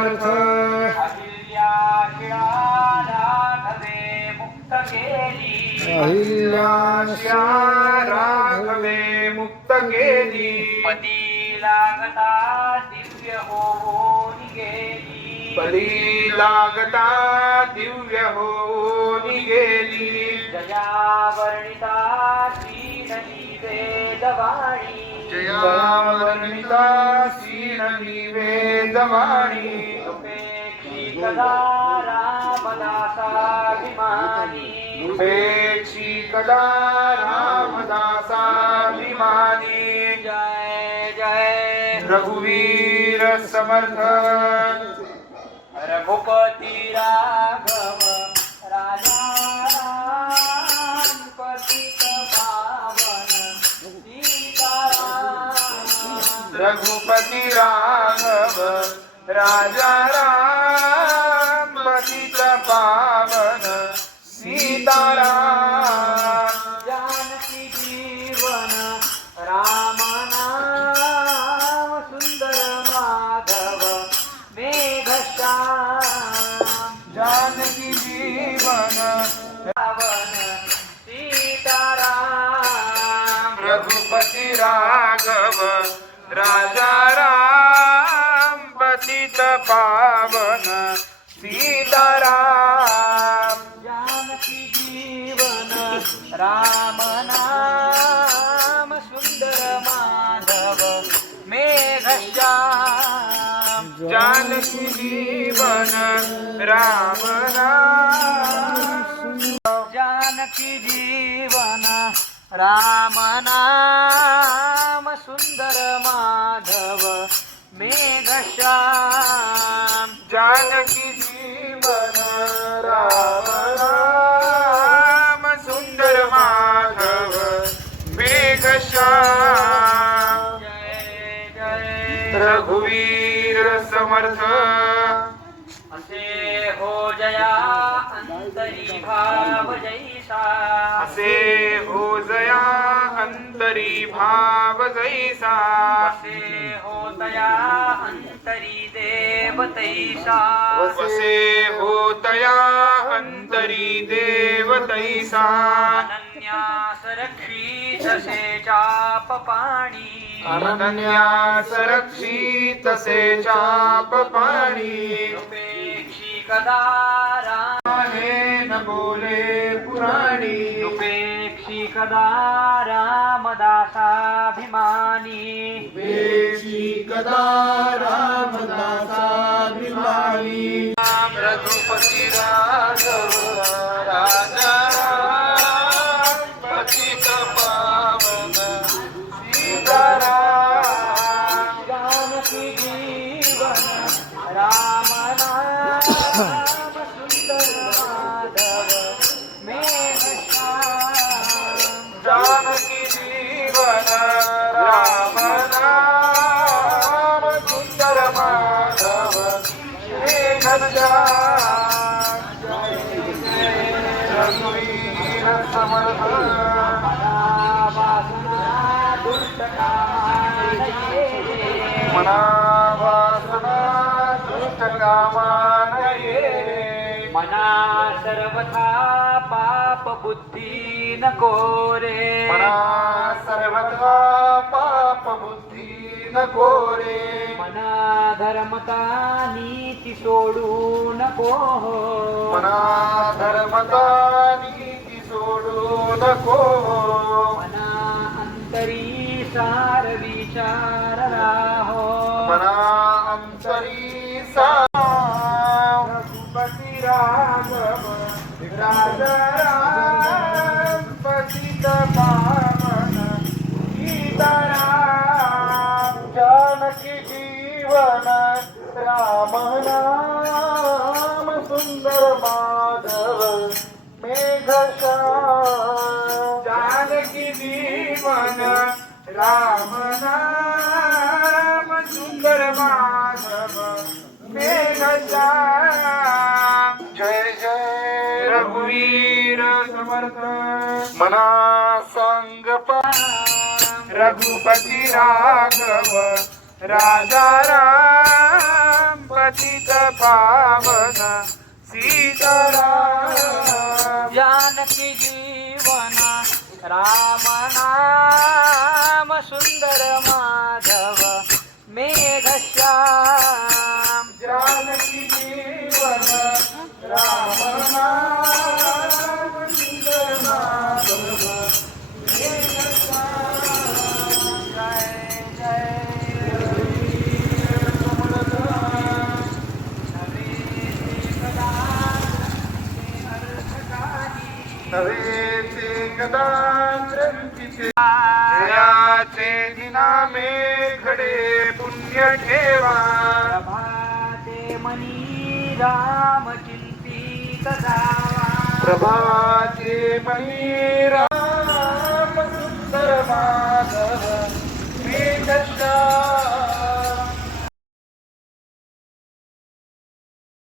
समर्थ। अहिल्या राघवे मुक्त केली। पदी लागता दिव्य होऊन गेली। पदी लागता दिव्य होऊन गेली जया वर्णिता श्रीनदी वेदवाणी। जयावर्णिता सीन निवेदवाणी उपेक्षी कदा रामदासाभिमानी. उपेक्षी कदा रामदासाभिमानी. जय जय. रघुवीर समर्थ. रघुपती राघव राजा रघुपती राघव राजा राम पतित पावन सीताराम. जानकी जीवन राम नाम सुंदर माधव मेघश्याम. जानकी जीवन रावण सीताराम. रघुपती राघव राजा राम पतित पावन सीताराम। जानकी जीवन राम नाम सुंदर माधव मेघश्याम जानकी जीवन राम नाम। जानकी जीवन राम नाम। सुंदर माधव मेघश्याम जानकी जीवन राम सुंदर माधव मेघश्याम। जय जय रघुवीर समर्थ। असे हो जया अंतरी भाव जैसा। असे हो जया अंतरी भाव जैसा असे हो तया अंतरी देव तैसा। वसे हो तया अंतरी देव तैसा। अनन्यास रक्षी तसे चाप पाणी। अनन्यास रक्षी तसे चाप पाणी। उपेक्षी कदा हे न बोले पुराणी। कदा रामदासाभिमानी वेशी कदा रामदासाभिमानी रघुवीर समर्थ वासना दुष्टकामानये मना सर्वथा पाप बुद्धी नको रे मना सर्वथा पाप बुद्धी नको रे मना धर्मता नीती सोडू नको. मना धर्मता नीती सोडू नको. मना अंतरी सार विचार राहो मना अंतरी सा रघुपती राघव राजा राम पतित पावन सीताराम राम नाम सुंदर माधव मेघश्याम जानकी जीवन राम नाम सुंदर माधव मेघश्याम जय जय रघुवीर समर्थ। मना संग रघुपती राघव। राजा राम पतित पावन सीताराम जानकी जीवन राम नाम सुंदर माधव मेघश्याम जानकी जयाचे निनामे घडे पुण्य ठेवा. प्रभाते मनी राम चिंतित जावा प्रभाचे मणी राम सुंदर माधव. मेघश्याम